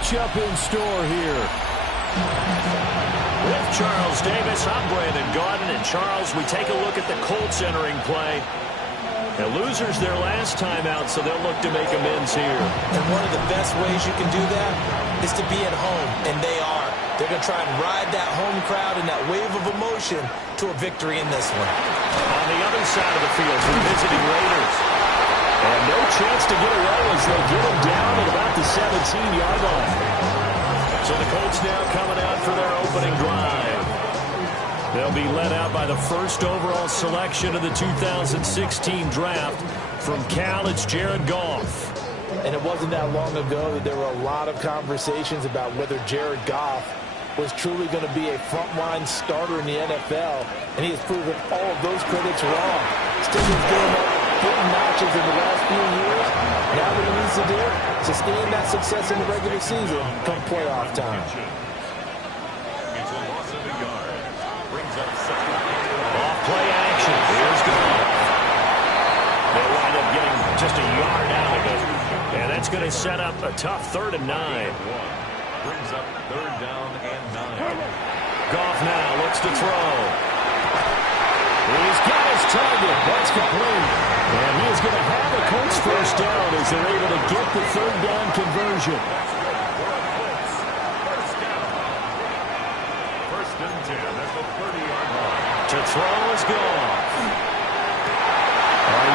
matchup in store here. With Charles Davis, I'm Brandon Gaudin. And Charles, we take a look at the Colts entering play. The losers their last time out, so they'll look to make amends here. And one of the best ways you can do that is to be at home, and they are. They're going to try and ride that home crowd and that wave of emotion to a victory in this one. On the other side of the field for the visiting Raiders. And no chance to get away as they get him down at about the 17-yard line. So the Colts now coming out for their opening drive. They'll be led out by the first overall selection of the 2016 draft. From Cal, it's Jared Goff. And it wasn't that long ago that there were a lot of conversations about whether Jared Goff was truly going to be a frontline starter in the NFL, and he has proven all of those critics wrong. Still his game up, getting notches in the last few years. Now what he needs to do, sustain that success in the regular season come playoff time. Off play action. Here's Goff. They'll wind up getting just a yard out of it. And that's going to set up a tough 3rd and 9. Brings up 3rd down and 9. Goff now looks to throw. He's got his target. That's complete. And he is going to have a Colts first down as they're able to get the 3rd down conversion. First and 10 at the 30-yard line. To throw is Goff.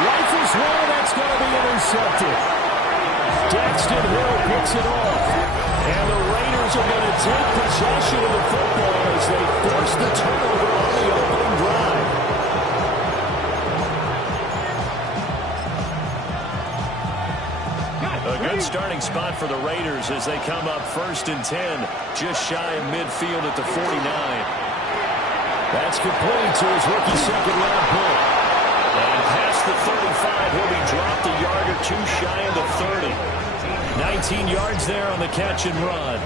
Rifles one, that's going to be intercepted. Daxton Hill picks it off. And the Raiders are going to take possession of the football as they force the turnover on the opening drive. A good starting spot for the Raiders as they come up 1st and 10, just shy of midfield at the 49. That's complete to his rookie second-round pick. And past the 35, he'll be dropped a yard or two shy of the 30. 19 yards there on the catch and run.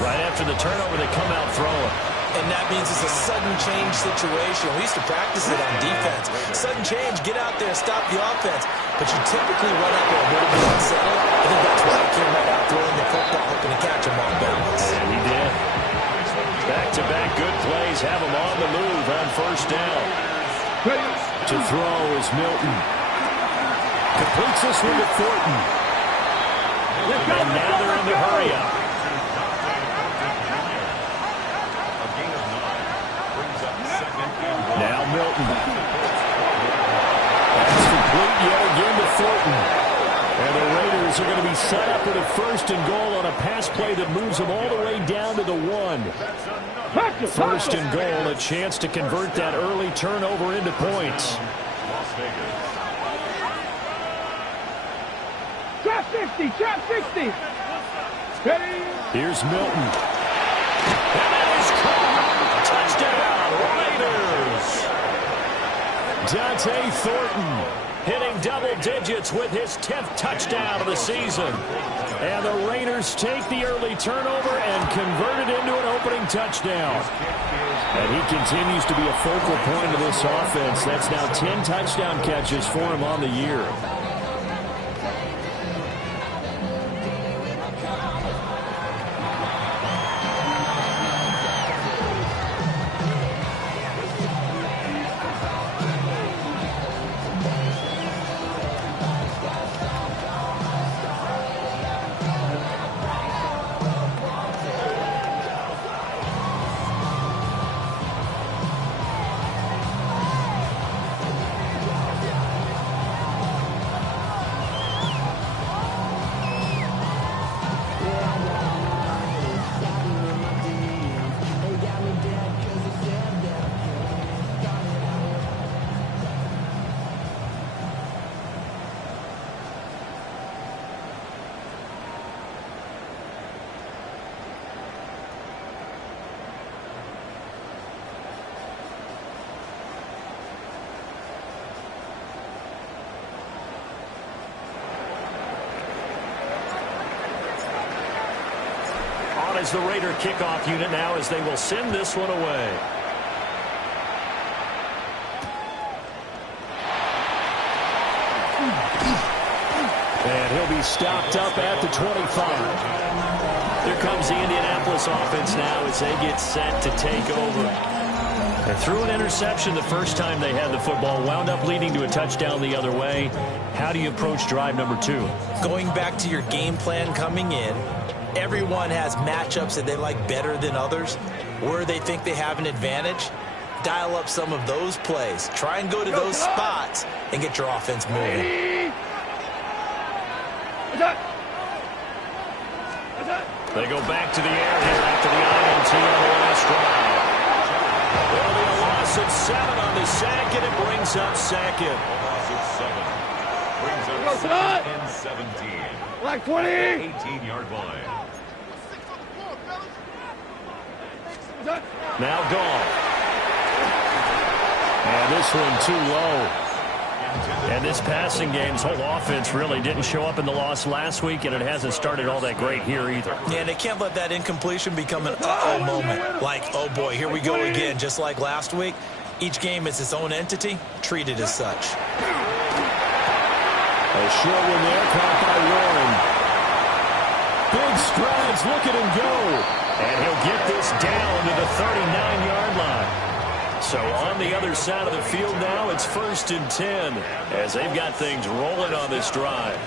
Right after the turnover, they come out throwing. And that means it's a sudden change situation. We used to practice it on defense. Sudden change, get out there, stop the offense. But you typically run up a little bit unsettled. I think that's why he came right out throwing the football, hoping to catch him off balance. And he did. Back-to-back good plays have him on the move on 1st down. To throw is Milton. Completes this one to Thornton. And now they're in the hurry-up. Now Milton. That's complete yet again to Thornton. And the Raiders are going to be set up with a 1st and goal on a pass play that moves them all the way down to the 1. 1st and goal, a chance to convert that early turnover into points. Trap 50, trap 50. Here's Milton. And that is caught. Touchdown, Raiders. Dante Thornton hitting double digits with his 10th touchdown of the season. And the Raiders take the early turnover and convert it into an opening touchdown. And he continues to be a focal point of this offense. That's now 10 touchdown catches for him on the year. Is the Raider kickoff unit now as they will send this one away. And he'll be stopped up at the 25. Here comes the Indianapolis offense now as they get set to take over. They threw an interception the first time they had the football, wound up leading to a touchdown the other way. How do you approach drive number 2? Going back to your game plan coming in, everyone has matchups that they like better than others. Where they think they have an advantage, dial up some of those plays. Try and go to those spots and get your offense moving. They go back to the air here after the INT on the last drive. There'll be a loss at 7 on the sack, and it brings up second. Loss at 7. Brings up second and 17. Black 20. 18-yard line. Now Goff. And this one too low. And this passing game's whole offense really didn't show up in the loss last week, and it hasn't started all that great here either. Yeah, they can't let that incompletion become an uh-oh moment. Like, oh boy, here we go again, just like last week. Each game is its own entity, treated as such. A short one there, caught by Warren. Big strides, look at him go. And he'll get this down to the 39-yard line. So on the other side of the field now, it's 1st and 10 as they've got things rolling on this drive.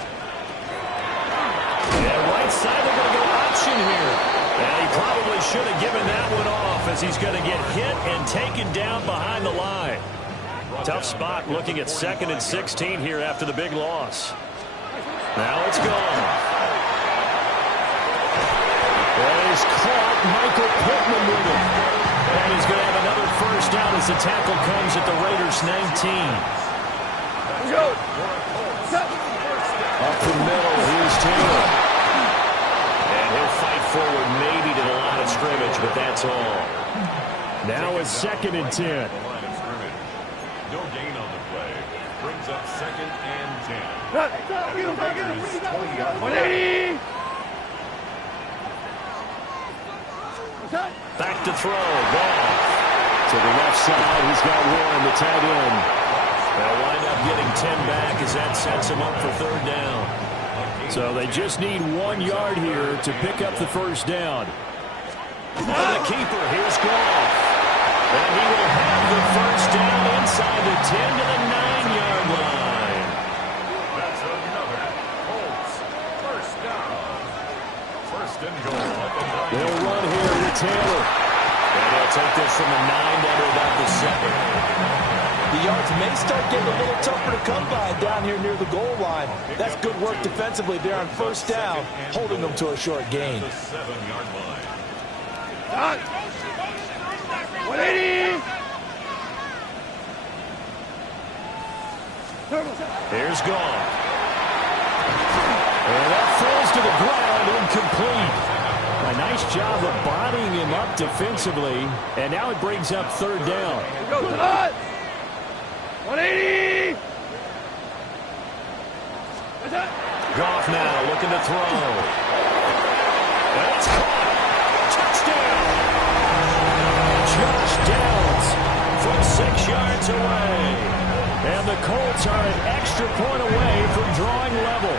And right side, they're going to go option here. And he probably should have given that one off as he's going to get hit and taken down behind the line. Tough spot looking at 2nd and 16 here after the big loss. Now it's gone. Well, he's caught Michael Pittman with him. And he's going to have another first down as the tackle comes at the Raiders' 19. Up the middle, here's Taylor. And he'll fight forward maybe to the line of scrimmage, but that's all. Now it's 2nd and 10. Line of scrimmage. No gain on the play. Brings up 2nd and 10. 180. Back to throw. Ball. To the left side, he's got Warren, the tight end. They'll wind up getting 10 back as that sets him up for 3rd down. So they just need 1 yard here to pick up the first down. On the keeper, here's Goff. And he will have the first down inside the 10 to the 9-yard line. That's another Colts first down. 1st and goal. They'll run here with Taylor. And they'll take this from the 9 down to about the 7. The yards may start getting a little tougher to come by down here near the goal line. That's good work defensively there on 1st down, holding them to a short gain. The 7-yard line. 180. Here's Goff. And that falls to the ground, incomplete. A nice job of bodying him up defensively, and now it brings up 3rd down. 180. Goff now looking to throw. That's caught. Touchdown. Josh Downs From 6 yards away. and the Colts are an extra point away from drawing level.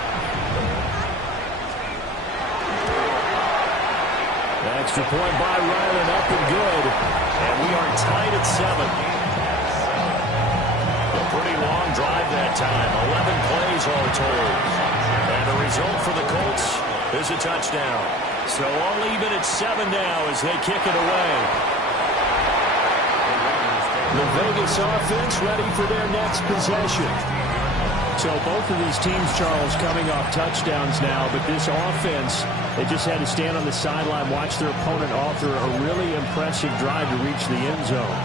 Extra point by Ryland, up and good. And we are tied at 7. A pretty long drive that time. 11 plays all told. And the result for the Colts is a touchdown. So all even at 7 now as they kick it away. The Vegas offense ready for their next possession. So both of these teams, Charles, coming off touchdowns now, but this offense, they just had to stand on the sideline, watch their opponent author a really impressive drive to reach the end zone.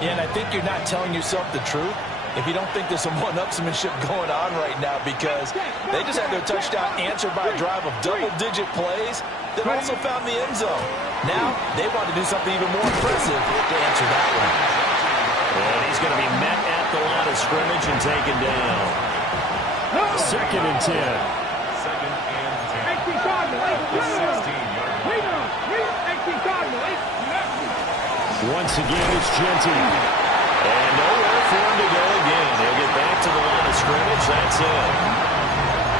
Yeah, and I think you're not telling yourself the truth if you don't think there's some one-upsmanship going on right now, because they just had their touchdown answered by a drive of double-digit plays that also found the end zone. Now they want to do something even more impressive to answer that one. And he's going to be met at the line of scrimmage and taken down. 2nd and 10. 2nd and 10. 18 Cardinal. The 16-yard line. Once again, it's Genty. And nowhere for him to go again. He'll get back to the line of scrimmage. That's it.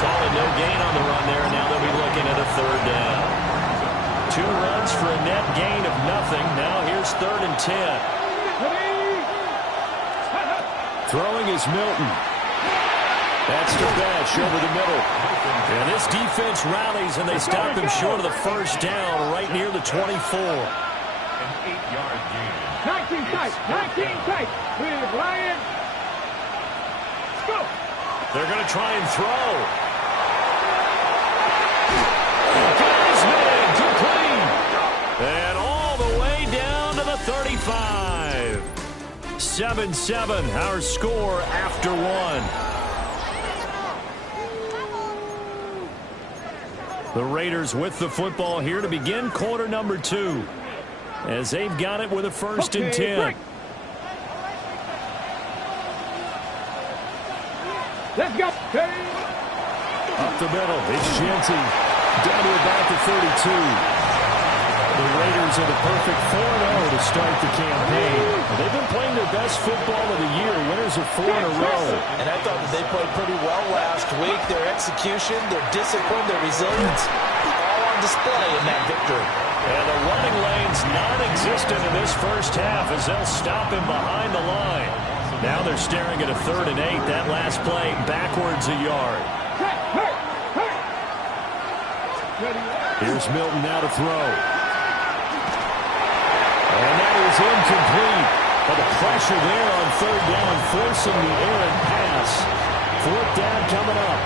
call it no gain on the run there, and now they'll be looking at a third down. 2 runs for a net gain of nothing. Now here's 3rd and 10. Throwing is Milton. That's to Batch over the middle. And this defense rallies, and they stop him short of the first down right near the 24. An 8-yard gain. 19 tight. 19 tight. With Ryan. Go. They're going to try and throw. Guzman, complete. And all the way down to the 35. 7-7, our score after 1. The Raiders with the football here to begin quarter number 2. As they've got it with a 1st and 10. Break. Let's go. Up the middle, it's Jeanty. Down to about the 32. The Raiders are the perfect 4-0 to start the campaign. They've been playing their best football of the year. Winners of 4 in a row. And I thought that they played pretty well last week. Their execution, their discipline, their resilience, all on display in that victory. And the running lane's non-existent in this first half as they'll stop him behind the line. Now they're staring at a 3rd and 8. That last play backwards a yard. Here's Milton now to throw. And that is incomplete. But the pressure there on 3rd down, forcing the errant pass. 4th down coming up.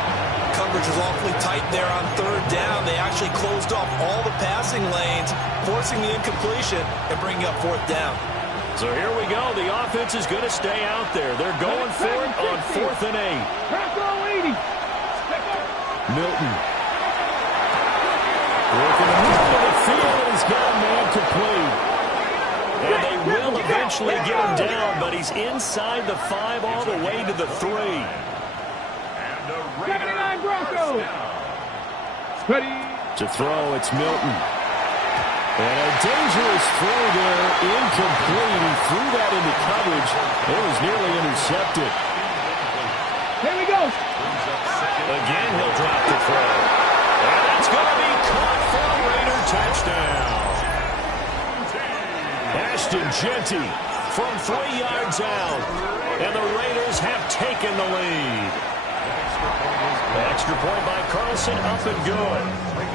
Coverage was awfully tight there on 3rd down. They actually closed off all the passing lanes, forcing the incompletion and bringing up 4th down. So here we go. The offense is going to stay out there. They're going for it on 4th and 8. Milton. Working the middle of the field, and he's got a man complete. And they will eventually get him down, but he's inside the 5 all the way to the 3. And the 79 Broncos. Ready. To throw, it's Milton. And a dangerous throw there, incomplete. He threw that into coverage. It was nearly intercepted. Here we go. Again, he'll drop the throw. And it's going to be caught for a Raider touchdown. Ashton Jeanty from 3 yards out. And the Raiders have taken the lead. Extra point by Carlson, up and good.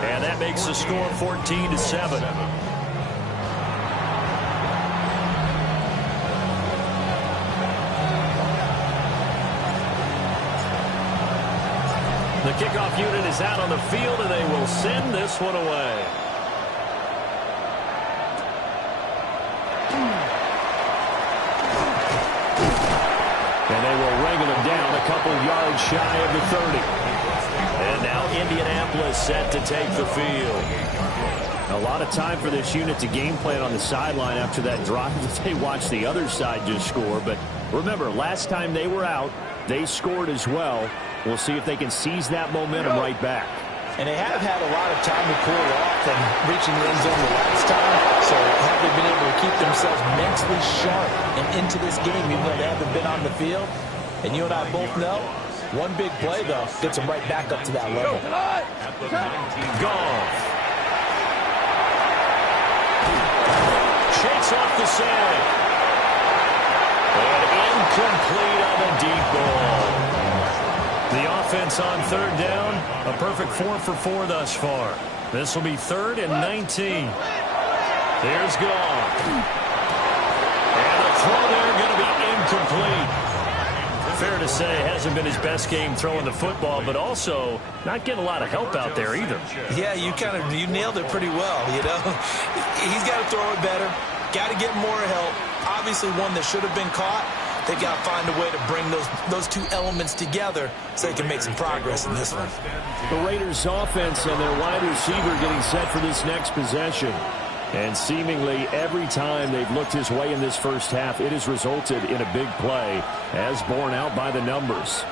And that makes the score 14-7. The kickoff unit is out on the field, and they will send this one away. And they will ring them down a couple yards shy of the 30. And now Indianapolis set to take the field. A lot of time for this unit to game plan on the sideline after that drive that they watched the other side just score. But remember, last time they were out, they scored as well. We'll see if they can seize that momentum right back. And they have had a lot of time to cool off and reaching the end zone the last time. So have they been able to keep themselves mentally sharp and into this game even though they haven't been on the field? And you and I both know, one big play, though, gets them right back up to that level. Goff. Shakes off the sand. And incomplete on the deep ball. The offense on 3rd down, a perfect 4 for 4 thus far. This will be 3rd and 19. There's Goff. And the throw there going to be incomplete. Fair to say, hasn't been his best game throwing the football, but also not getting a lot of help out there either. Yeah, you nailed it pretty well, you know. He's got to throw it better, got to get more help. Obviously one that should have been caught. They got to find a way to bring those two elements together so they can make some progress in this one. The Raiders' offense and their wide receiver getting set for this next possession. And seemingly every time they've looked his way in this first half, it has resulted in a big play, as borne out by the numbers.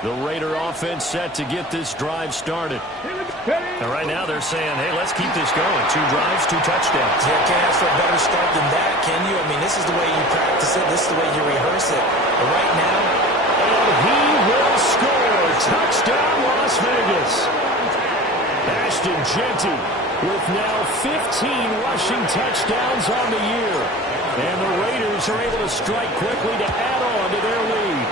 The Raider offense set to get this drive started. And right now they're saying, hey, let's keep this going. 2 drives, 2 touchdowns. Yeah, can't ask for a better start than that, can you? I mean, this is the way you practice it. This is the way you rehearse it. But right now, and he will score. Touchdown, Las Vegas. Ashton Jeanty with now 15 rushing touchdowns on the year. And the Raiders are able to strike quickly to add on to their lead.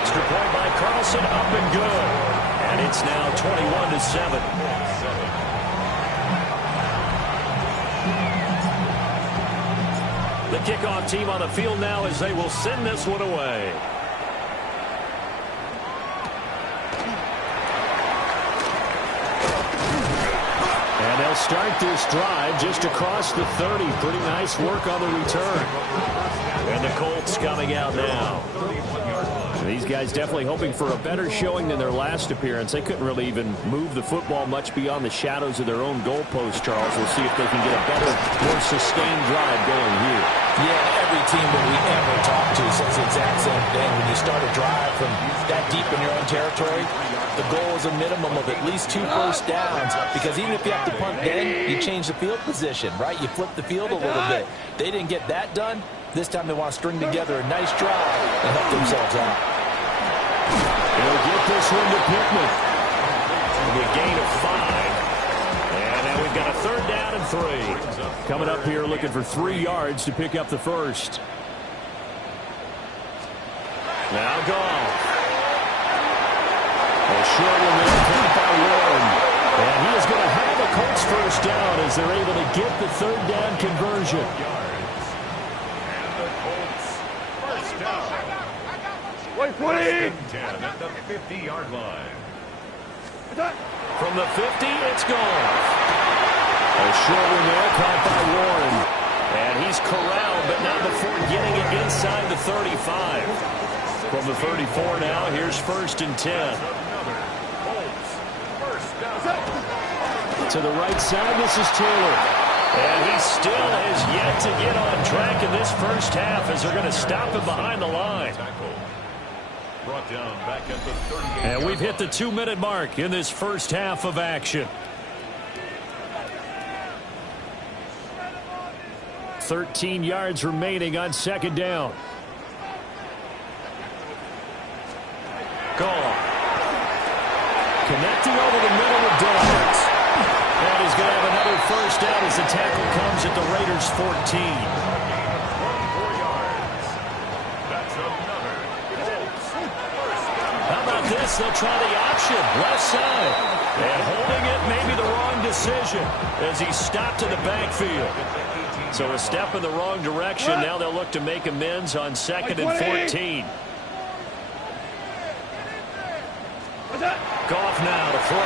Extra point by Carlson, up and good. And it's now 21-7. The kickoff team on the field now as they will send this one away. And they'll start this drive just across the 30. Pretty nice work on the return. And the Colts coming out now. These guys definitely hoping for a better showing than their last appearance. They couldn't really even move the football much beyond the shadows of their own goalpost, Charles. We'll see if they can get a better, more sustained drive going here. Yeah, every team that we ever talked to says the exact same thing. When you start a drive from that deep in your own territory, the goal is a minimum of at least 2 first downs, because even if you have to punt then, you change the field position, right? You flip the field a little bit. They didn't get that done. This time they want to string together a nice drive and help themselves out. They'll get this one to Pittman. It'll be a gain of 5. And now we've got a 3rd down and 3. Coming up here looking for 3 yards to pick up the first. Now Goff. A short one there, caught by Warren. And he is going to have a Colts first down as they're able to get the 3rd down conversion. Wait, 20. At the 50-yard line. From the 50, it's gone. A short one there, caught by Warren. And he's corralled, but not before getting it inside the 35. From the 34 now, here's 1st and 10. To the right side, this is Taylor. And he still has yet to get on track in this first half as they're going to stop him behind the line. Brought down back at the 38. And we've hit the 2-minute mark in this first half of action. 13 yards remaining on 2nd down. Goff. Connecting over the middle with Dobbins. And he's going to have another first down as the tackle comes at the Raiders' 14. 4 yards. That's another. How about this? They'll try the option. Left side. And holding it may be the wrong decision as he stopped in the backfield. So a step in the wrong direction. Now they'll look to make amends on 2nd and 14. Goff now to throw.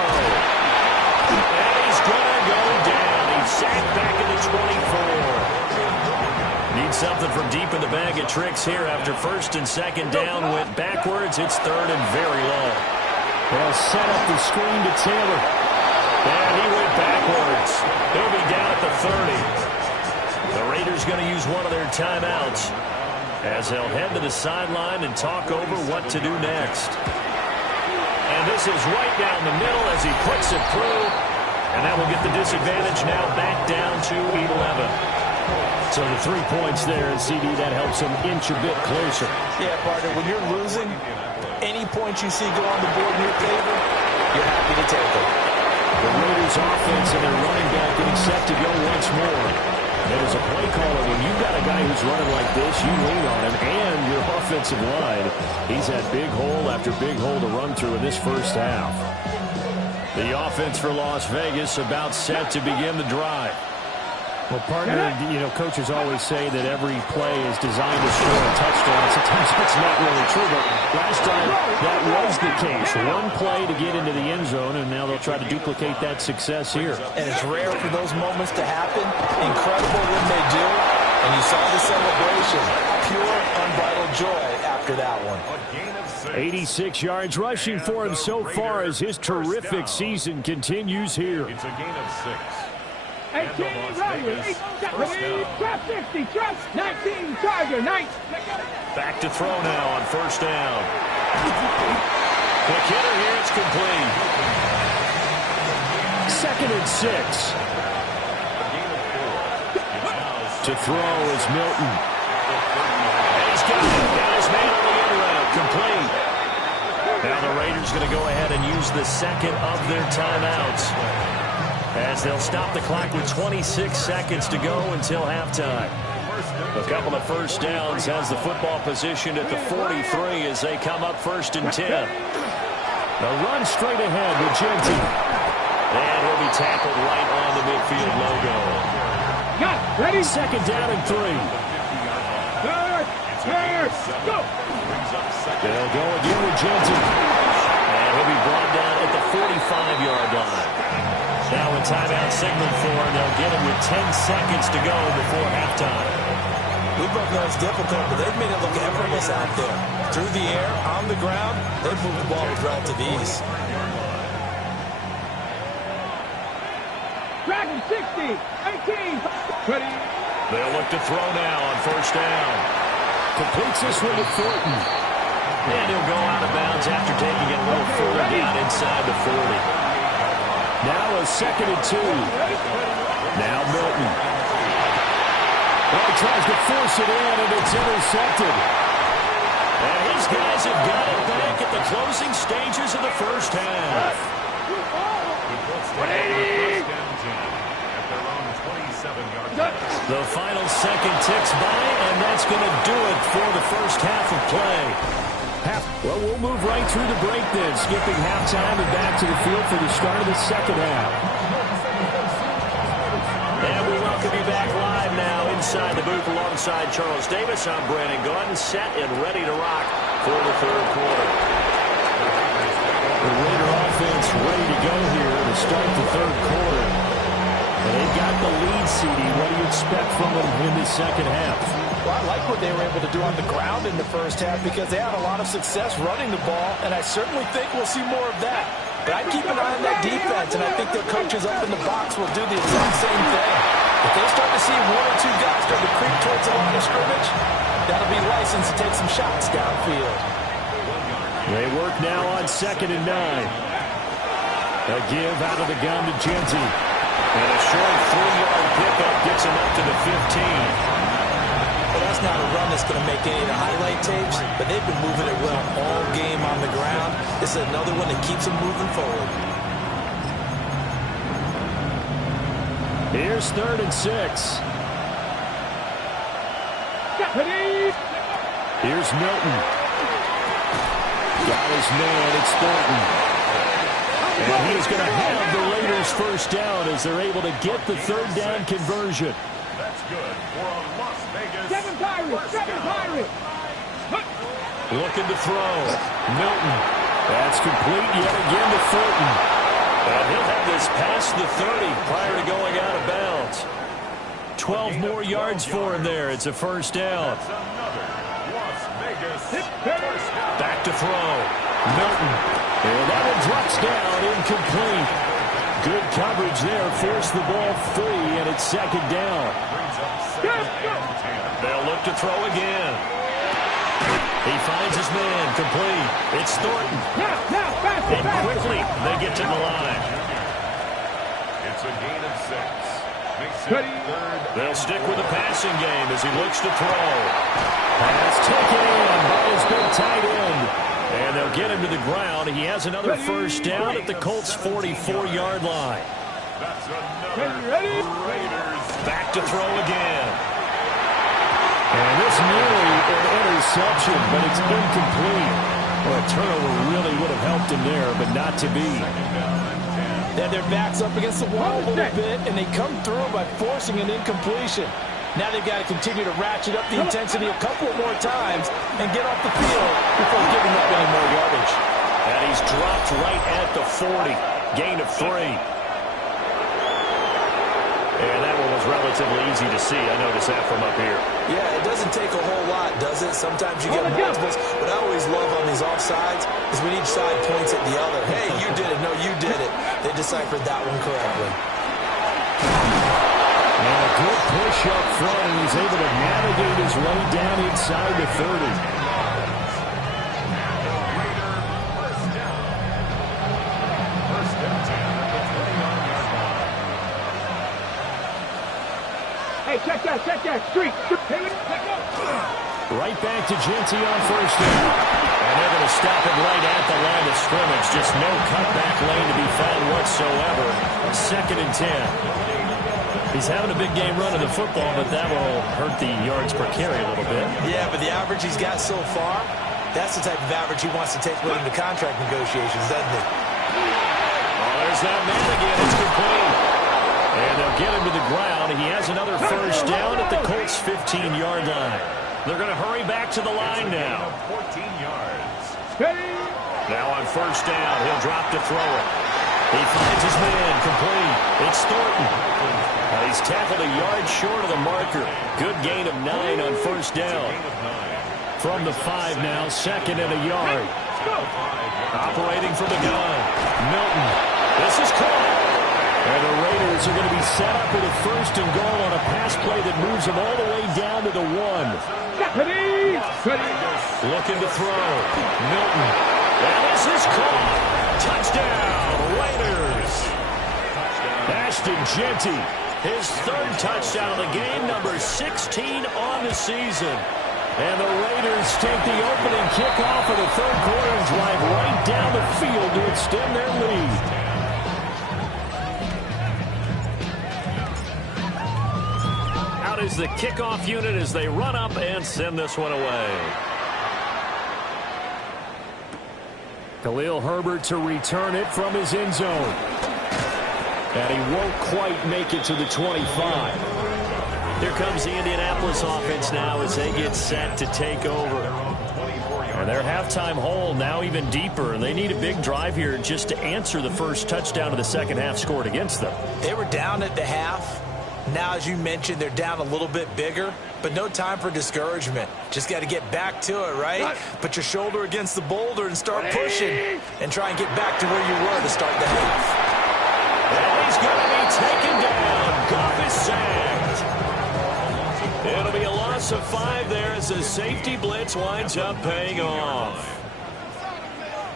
And he's going to go down. He's sacked back in the 24. Needs something from deep in the bag of tricks here after 1st and 2nd down. Went backwards. It's 3rd and very low. They'll set up the screen to Taylor. And he went backwards. He'll be down at the 30. The Raiders going to use one of their timeouts as they'll head to the sideline and talk over what to do next. And this is right down the middle as he puts it through. And that will get the disadvantage now back down to 11. So the 3 points there, and CD, that helps them inch a bit closer. Yeah, partner, when you're losing, any points you see go on the board in your favor, you're happy to take them. The Raiders offense and their running back getting set to go once more. And as a play caller, when you've got a guy who's running like this, you lean on him and your offensive line. He's had big hole after big hole to run through in this first half. The offense for Las Vegas about set to begin the drive. Well, partner, you know, coaches always say that every play is designed to score a touchdown. Sometimes that's not really true, but last time that was the case. One play to get into the end zone, and now they'll try to duplicate that success here. And it's rare for those moments to happen. Incredible when they do. And you saw the celebration. Pure, unbridled joy after that one. 86 yards rushing for him so far as his terrific season continues here. It's a gain of 6. 18 Raiders, trap 50, trap 19 Charger, 9. Back to throw now on 1st down. Quick hitter here, it's complete. 2nd and 6. To throw is Milton. And he's got his man on the end route, complete. Now the Raiders going to go ahead and use the second of their timeouts, as they'll stop the clock with 26 seconds to go until halftime. A couple of first downs has the football positioned at the 43 as they come up 1st and 10. A run straight ahead with Genty. And he'll be tackled right on the midfield logo. Got it. Ready? 2nd down and 3. Third, go. They'll go again with Genty. And he'll be brought down at the 45-yard line. Now a timeout signaled for, and they'll get him with 10 seconds to go before halftime. We both know it's difficult, but they've made it look effortless out there. Through the air, on the ground, they've moved the ball with relative ease. Dragon 60, 18, 20. They'll look to throw now on 1st down. Completes this one to Thornton. And he'll go out of bounds after taking it a little further down inside the 40. Now a 2nd and 2. Now Milton. Well, he tries to force it in, and it's intercepted. And his guys have got it back at the closing stages of the 1st half. The final second ticks by, and that's going to do it for the 1st half of play. Well, we'll move right through the break then, skipping halftime and back to the field for the start of the 2nd half. And we welcome you back live now inside the booth alongside Charles Davis. I'm Brandon Gaudin, set and ready to rock for the 3rd quarter. The Raider offense ready to go here to start the 3rd quarter. And they've got the lead, CD. What do you expect from them in the 2nd half? Well, I like what they were able to do on the ground in the 1st half because they had a lot of success running the ball, and I certainly think we'll see more of that. But I'd keep an eye on that defense, and I think their coaches up in the box will do the exact same thing. If they start to see 1 or 2 guys start to creep towards the line of scrimmage, that'll be license to take some shots downfield. They work now on 2nd and 9. A give out of the gun to Genty. And a short 3-yard pickup gets him up to the 15. Well, that's not a run that's going to make any of the highlight tapes, but they've been moving it well all game on the ground. This is another one that keeps them moving forward. Here's 3rd and 6. Here's Milton. Got his man. It's Thornton. And he's going to have the Raiders 1st down as they're able to get the 3rd down conversion. That's good for a Las Vegas 7 Pirates, 7 Pirates. Looking to throw. Milton. That's complete yet again to Thornton. And he'll have this past the 30 prior to going out of bounds. 12 more yards for him there. It's a 1st down. That's another Las Vegas 1st down. Back to throw. Milton. And that one drops down, incomplete. Good coverage there, forced the ball free, and it's 2nd down. They'll look to throw again. He finds his man, complete. It's Thornton. Now, faster, And quickly, they get to the line. It's a gain of 6. Makes it Ready. 3rd. They'll stick with the passing game as he looks to throw. Pass taken in by his big tight end. And they'll get him to the ground. He has another 1st down at the Colts' 44-yard line. That's another Ready. Raiders. Back to throw again. And this nearly an interception, but it's incomplete. Well, a turnover really would have helped him there, but not to be. They had their backs up against the wall a little bit, and they come through by forcing an incompletion. Now they've got to continue to ratchet up the intensity a couple more times and get off the field before giving up any more yardage. And he's dropped right at the 40. Gain of 3. And that one was relatively easy to see. I noticed that from up here. Yeah, it doesn't take a whole lot, does it? Sometimes you get multiples. What I always love on these offsides is when each side points at the other. Hey, you did it. No, you did it. They deciphered that one correctly. And a good push up front, and he's able to navigate his way down inside the 30. Hey, check that streak. Right back to Genty on 1st down. And they're going to stop it right at the line of scrimmage. Just no cutback lane to be found whatsoever. 2nd and 10. He's having a big game running the football, but that will hurt the yards per carry a little bit. Yeah, but the average he's got so far, that's the type of average he wants to take with him to contract negotiations, doesn't it? Oh, there's that man again. It's complete. And they'll get him to the ground. He has another first down at the Colts' 15-yard line. They're going to hurry back to the line now. 14 yards. Now on first down, he'll drop to throw it. He finds his man, complete. It's Thornton. He's tackled a yard short of the marker. Good gain of 9 on first down. From the 5 now, 2nd and a yard. Operating from the gun. Milton. This is caught. And the Raiders are going to be set up with a 1st and goal on a pass play that moves them all the way down to the 1. Looking to throw. Milton. And this is caught. Touchdown, Raiders. Ashton Jeanty, his 3rd touchdown of the game, number 16 on the season. And the Raiders take the opening kickoff of the 3rd quarter and drive right down the field to extend their lead. Out is the kickoff unit as they run up and send this one away. Khalil Herbert to return it from his end zone. And he won't quite make it to the 25. Here comes the Indianapolis offense now as they get set to take over. And their halftime hole now even deeper. And they need a big drive here just to answer the first touchdown of the second half scored against them. They were down at the half. Now, as you mentioned, they're down a little bit bigger, but no time for discouragement. Just got to get back to it, right? Put your shoulder against the boulder and start pushing and try and get back to where you were to start the half. And he's going to be taken down. Goff is sacked. It'll be a loss of 5 there as the safety blitz winds up paying off.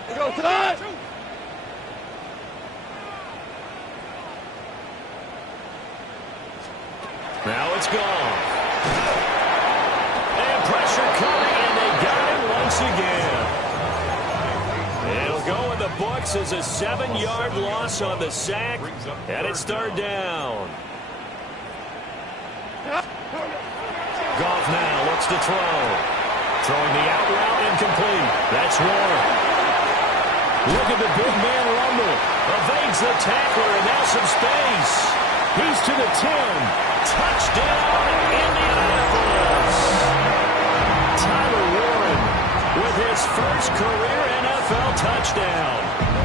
Go, cut! Now it's gone. And pressure coming, and they got him once again. It'll go in the books as a 7-yard loss on the sack, and it's 3rd down. Goff now looks to throw. Throwing the out route incomplete. That's Warren. Look at the big man rumble. Evades the tackler, and now some space. He's to the 10. Touchdown, Indianapolis. Tyler Warren with his first career NFL touchdown.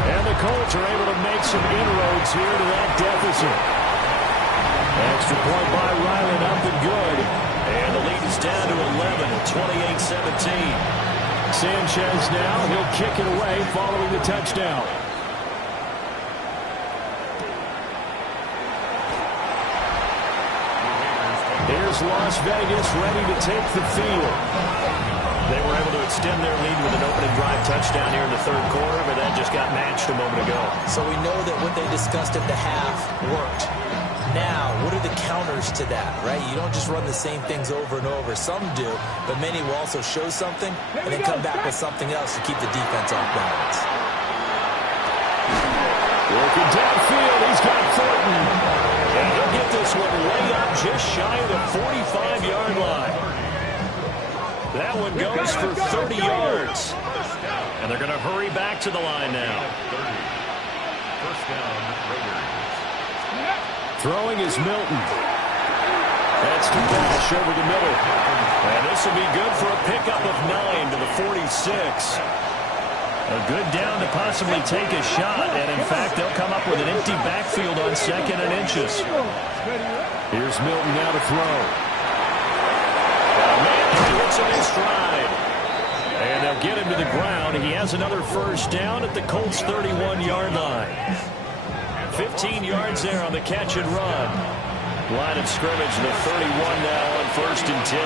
And the Colts are able to make some inroads here to that deficit. Extra point by Ryland up and good. And the lead is down to 11 at 28-17. Sanchez now, he'll kick it away following the touchdown. Here's Las Vegas ready to take the field. They were able to extend their lead with an opening drive touchdown here in the 3rd quarter, but that just got matched a moment ago. So we know that what they discussed at the half worked. Now, what are the counters to that, right? You don't just run the same things over and over. Some do, but many will also show something and then come back with something else to keep the defense off balance. Working downfield, he's got Thornton. And he'll get this one way up just shy of the 45-yard line. That one goes for 30 yards. And they're going to hurry back to the line now. First down, Raiders. Throwing is Milton. That's to Dash over the middle. And this will be good for a pickup of 9 to the 46. A good down to possibly take a shot. And, in fact, they'll come up with an empty backfield on 2nd and inches. Here's Milton now to throw. Man hits him in stride. And they'll get him to the ground. He has another first down at the Colts' 31-yard line. 15 yards there on the catch and run. Line of scrimmage, the 31 now on 1st and 10.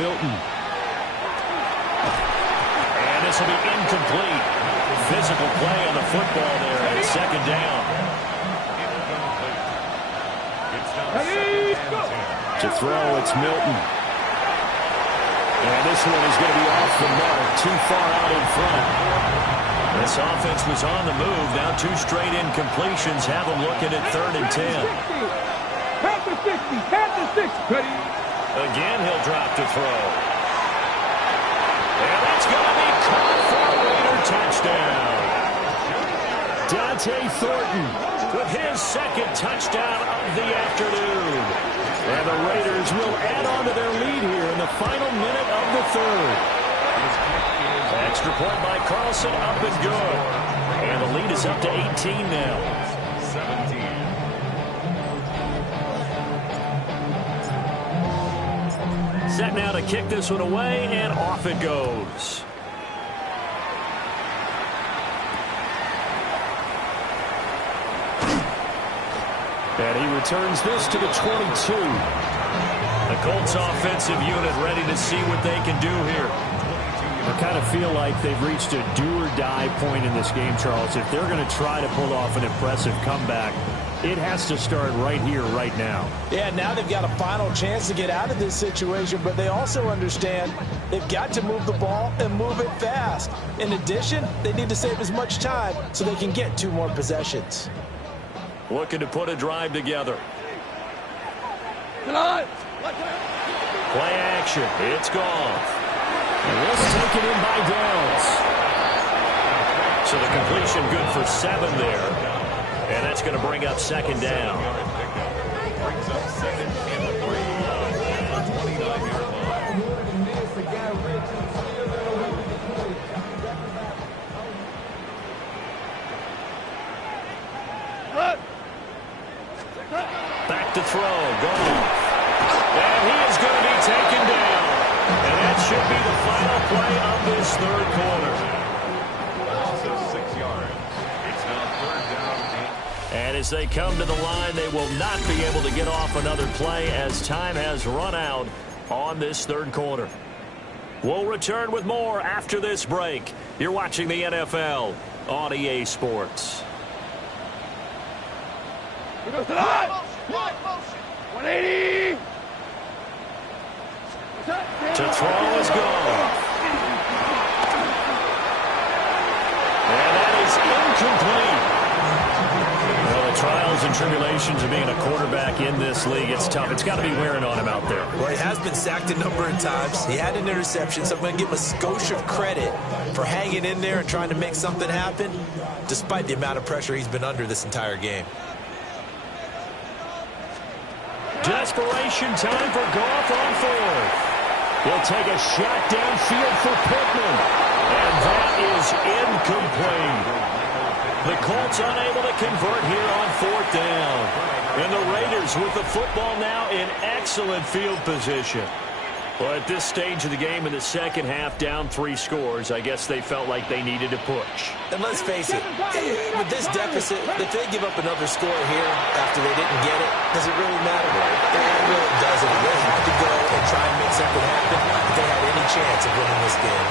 Milton. And this will be incomplete. Physical play on the football there at 2nd down. To throw, it's Milton. And this one is going to be off the mark, too far out in front. This offense was on the move. Now 2 straight incompletions have them looking at 3rd and 10. Pass to 60. Pass to 60. Ready? Again, he'll drop to throw. And that's going to be caught for a Raider touchdown. Dante Thornton With his 2nd touchdown of the afternoon. And the Raiders will add on to their lead here in the final minute of the 3rd. Extra point by Carlson, up and good. And the lead is up to 18 now. 17. Set now to kick this one away, and off it goes. And he returns this to the 22. The Colts offensive unit ready to see what they can do here. I kind of feel like they've reached a do-or-die point in this game, Charles. If they're going to try to pull off an impressive comeback, it has to start right here, right now. Yeah, now they've got a final chance to get out of this situation, but they also understand they've got to move the ball and move it fast. In addition, they need to save as much time so they can get 2 more possessions. Looking to put a drive together. Tonight. Play action. It's gone. Let's take it in by Downs. So the completion good for 7 there. And that's going to bring up 2nd down. Brings up 2nd and 3 on the 29-yard line. Back to throw. Gone. And he is going to be taken down. And that should be the final play of this 3rd quarter. So 6 yards. It's now 3rd down. And as they come to the line, they will not be able to get off another play as time has run out on this 3rd quarter. We'll return with more after this break. You're watching the NFL on EA Sports. We go tonight. 180. To throw is gone. And that is incomplete. Well, the trials and tribulations of being a quarterback in this league, it's tough. It's got to be wearing on him out there. Well, he has been sacked a number of times. He had an interception, so I'm going to give him a skosh of credit for hanging in there and trying to make something happen, despite the amount of pressure he's been under this entire game. Desperation time for Goff on 4th. He'll take a shot downfield for Pittman. And that is incomplete. The Colts unable to convert here on 4th down. And the Raiders with the football now in excellent field position. Well, at this stage of the game in the 2nd half, down 3 scores, I guess they felt like they needed to push. And let's face it, with this deficit, if they give up another score here after they didn't get it, does it really matter? It really doesn't. They had to go and try and make something happen if they had any chance of winning this game.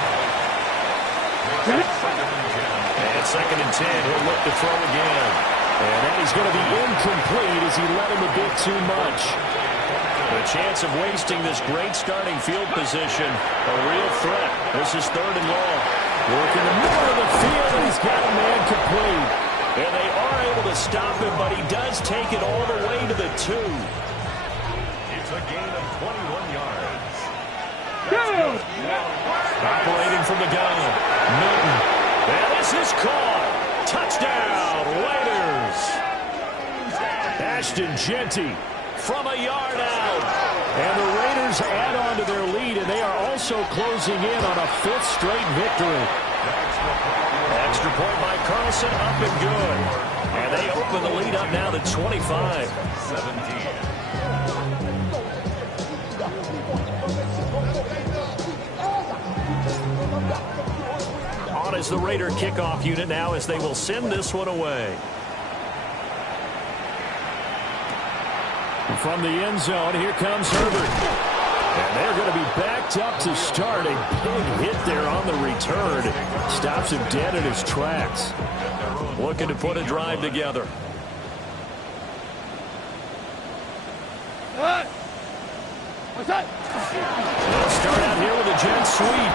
And 2nd and 10, he'll look to throw again. And that is going to be incomplete as he let him a bit too much. The chance of wasting this great starting field position, a real threat. This is 3rd and long. Working the middle of the field, and he's got a man complete. And they are able to stop him, but he does take it all the way to the 2. It's a gain of 21 yards. Operating from the gun, Milton. And this is caught. Touchdown, Raiders. Ashton Jeanty from a yard out. And the Raiders add on to their lead, and they are also closing in on a 5th straight victory. Extra point by Carlson, up and good. And they open the lead up now to 25. 17. On is the Raider kickoff unit now as they will send this one away. From the end zone, here comes Herbert. And they're going to be backed up to start. A big hit there on the return. Stops him dead in his tracks. Looking to put a drive together. They'll start out here with a jet sweep.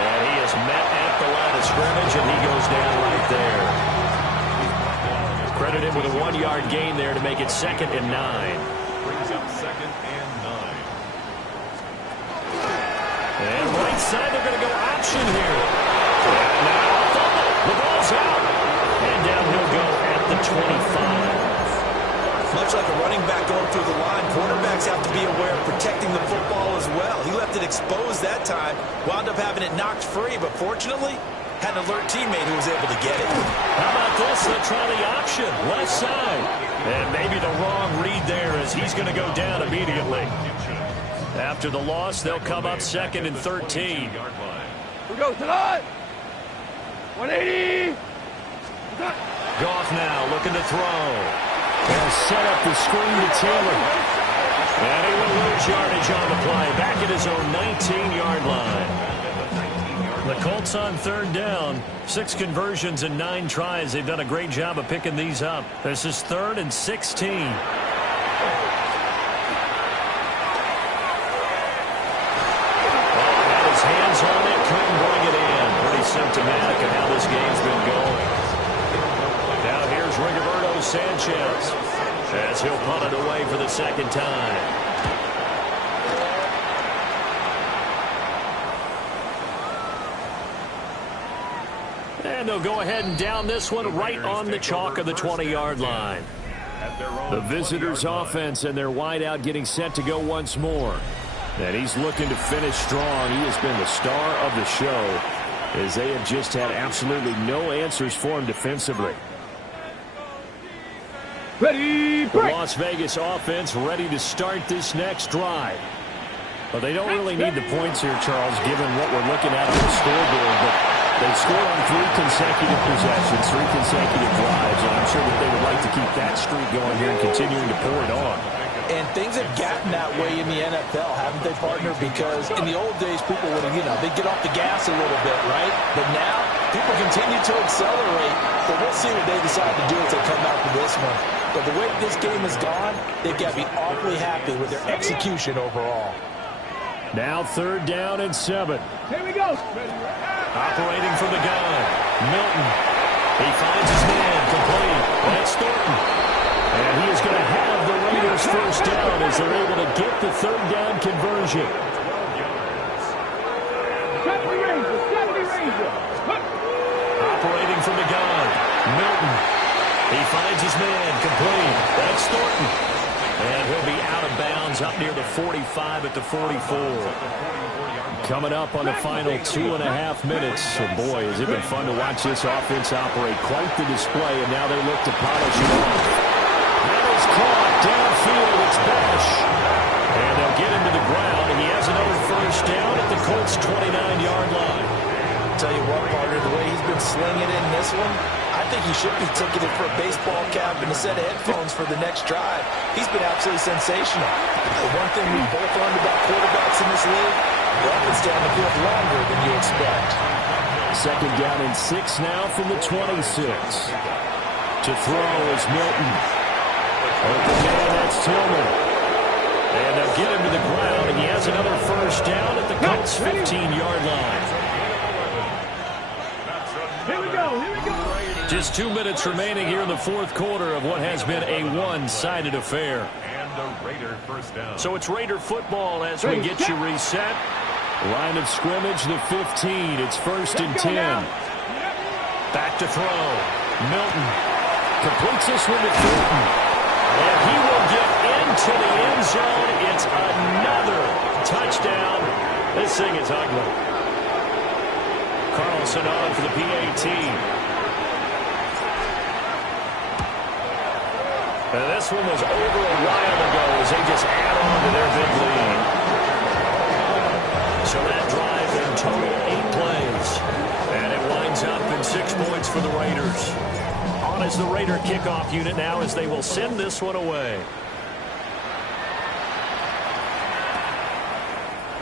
And he is met at the line of scrimmage, and he goes down right there. Credited with a 1-yard gain there to make it 2nd and 9. Brings up 2nd and 9. And right side, they're going to go option here. And now, the ball's out. And down he'll go at the 25. Much like a running back going through the line, quarterbacks have to be aware of protecting the football as well. He left it exposed that time, wound up having it knocked free, but fortunately, had an alert teammate who was able to get it. How about this? They'll try the option, left side. And maybe the wrong read there as he's going to go down immediately. After the loss, they'll come up 2nd and 13. We go tonight. 180. Goff now looking to throw. They'll set up the screen to Taylor. And he will lose yardage on the play. Back at his own 19-yard line. The Colts on 3rd down. 6 conversions and 9 tries. They've done a great job of picking these up. This is 3rd and 16. Got his hands on it. Couldn't bring it in. Pretty symptomatic of how this game's been going. Now here's Rigoberto Sanchez as he'll punt it away for the 2nd time. And they'll go ahead and down this one right on the chalk of the 20-yard line. The visitors' offense and their wideout getting set to go once more. And he's looking to finish strong. He has been the star of the show as they have just had absolutely no answers for him defensively. Ready, The Las Vegas offense ready to start this next drive. But they don't really need the points here, Charles, given what we're looking at on the scoreboard. But they've scored on 3 consecutive possessions, 3 consecutive drives, and I'm sure that they would like to keep that streak going here and continuing to pour it on. And things have gotten that way in the NFL, haven't they, partner? Because in the old days, people would, they'd get off the gas a little bit, right? But now, people continue to accelerate. So we'll see what they decide to do as they come out for this one. But the way this game has gone, they've got to be awfully happy with their execution overall. Now 3rd down and 7. Here we go. Operating from the gun, Milton. He finds his man complete. That's Thornton. And he is going to have the Raiders 1st down as they're able to get the 3rd down conversion. 70 Ranger. Operating from the gun, Milton. He finds his man complete. That's Thornton. And he'll be out of bounds up near the 45 at the 44. Coming up on the final 2.5 minutes. And boy, has it been fun to watch this offense operate. Quite the display, and now they look to polish it off. That is caught downfield. It's Bash. And they'll get him to the ground, and he has another 1st down at the Colts' 29-yard line. Tell you what, partner, the way he's been slinging in this one, I think he should be ticketed for a baseball cap and a set of headphones for the next drive. He's been absolutely sensational. The one thing we both learned about quarterbacks in this league, the offense down the field longer than you expect. 2nd down and 6 now from the 26. To throw is Milton. Open man, that's Tillman. And they'll get him to the ground, and he has another 1st down at the Colts' 15-yard line. Here we go. Just 2 minutes remaining here in the 4th quarter of what has been a one-sided affair. And the Raider 1st down. So it's Raider football as we get you reset. Line of scrimmage, the 15. It's 1st and 10. Back to throw. Milton completes this one to Thornton. And he will get into the end zone. It's another touchdown. This thing is ugly. Carlson on for the PAT. And this one was over a while ago as they just add on to their big lead. So that drive in total 8 plays. And it winds up in 6 points for the Raiders. On as the Raider kickoff unit now as they will send this one away.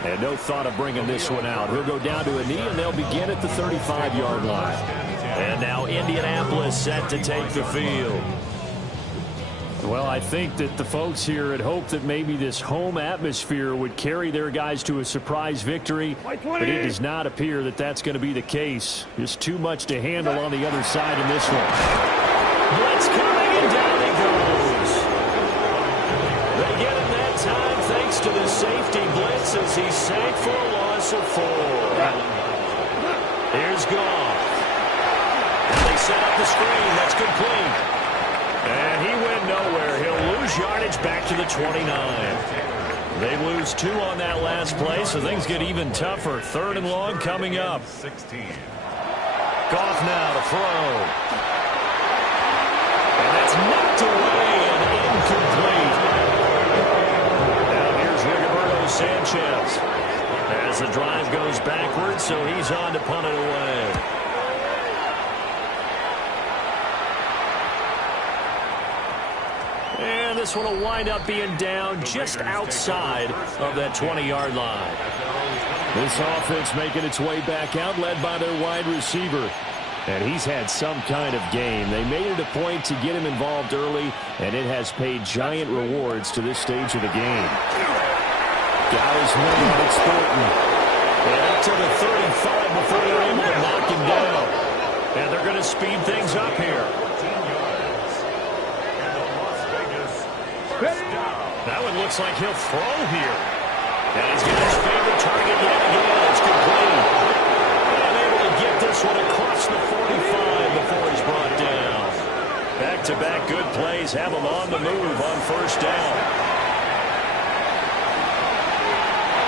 And no thought of bringing this one out. He'll go down to a knee, and they'll begin at the 35-yard line. And now Indianapolis set to take the field. Well, I think that the folks here had hoped that maybe this home atmosphere would carry their guys to a surprise victory, but it does not appear that that's going to be the case. Just too much to handle on the other side in this one. Blitz coming, and down he goes. They get him that time thanks to the safety blitz as he sank for a loss of 4. Here's Goff. And they set up the screen. That's complete. And he went nowhere. He'll lose yardage back to the 29. They lose 2 on that last play, so things get even tougher. 3rd and long coming up. 16. Goff now to throw. And that's knocked away and incomplete. Now here's Rigoberto Sanchez. As the drive goes backwards, so he's on to punt it away. And this one will wind up being down just outside of that 20-yard line. This offense making its way back out, led by their wide receiver. And he's had some kind of game. They made it a point to get him involved early, and it has paid giant rewards to this stage of the game. Guys moving, it's Thornton. And up to the 35 before they're able to knock him down. And they're going to speed things up here. That one looks like he'll throw here. And he's got his favorite target yet again. It's complete. And able to get this one across the 45 before he's brought down. Back-to-back good plays have him on the move on 1st down.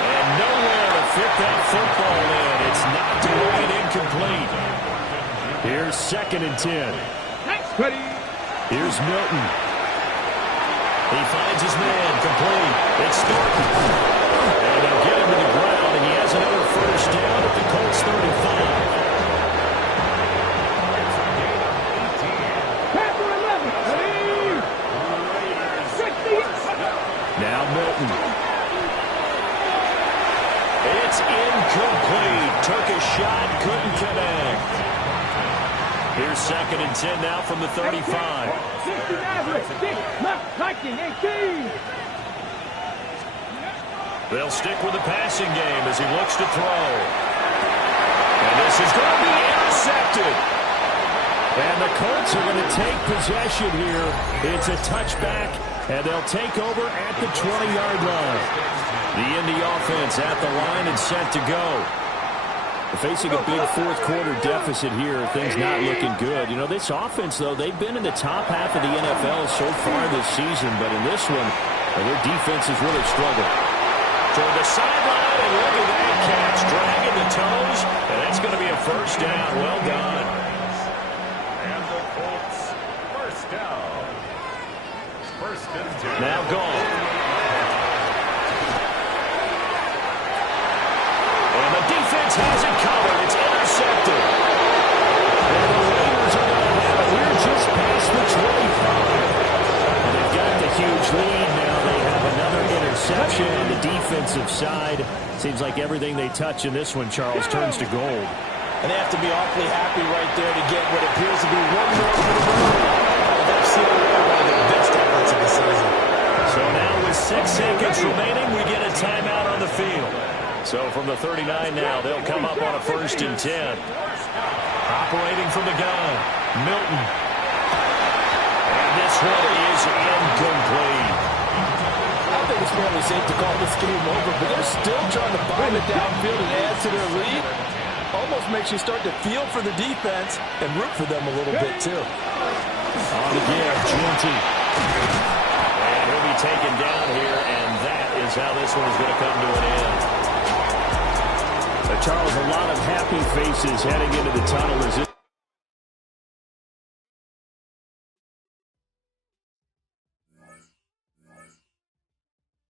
And nowhere to fit that football in. It's knocked away and incomplete. Here's 2nd and 10. Here's Milton. He finds his man, complete. It's Thornton. And they'll get him to the ground, and he has another 1st down at the Colts 35. Now Milton. It's incomplete. Took a shot, couldn't connect. Here's 2nd and 10 now from the 35. They'll stick with the passing game as he looks to throw. And this is going to be intercepted. And the Colts are going to take possession here. It's a touchback, and they'll take over at the 20-yard line. The Indy offense at the line and set to go. Facing a big 4th quarter deficit here, things not looking good. You know, this offense, though, they've been in the top half of the NFL so far this season, but in this one, their defense has really struggled. Toward the sideline, and look at that catch, dragging the toes, and that's going to be a 1st down. Well done. And the Colts, 1st down. 1st and 10. Now gone. Defense has it covered. It's intercepted. And the Raiders are going to have it. We're just past the 25. And they've got the huge lead now. They have another interception on the defensive side. Seems like everything they touch in this one, Charles, turns to gold. And they have to be awfully happy right there to get what appears to be one more for the road. They've seen one of their best efforts of the season. So now with 6 seconds remaining, we get a timeout on the field. So from the 39 now, they'll come up on a 1st and 10. Operating from the gun, Milton. And this one is incomplete. I think it's fairly safe to call this game over, but they're still trying to bind it downfield and add to their lead. Almost makes you start to feel for the defense and root for them a little bit, too. On again, Giunti. And he'll be taken down here, and that is how this one is going to come to an end. Charles, a lot of happy faces heading into the tunnel as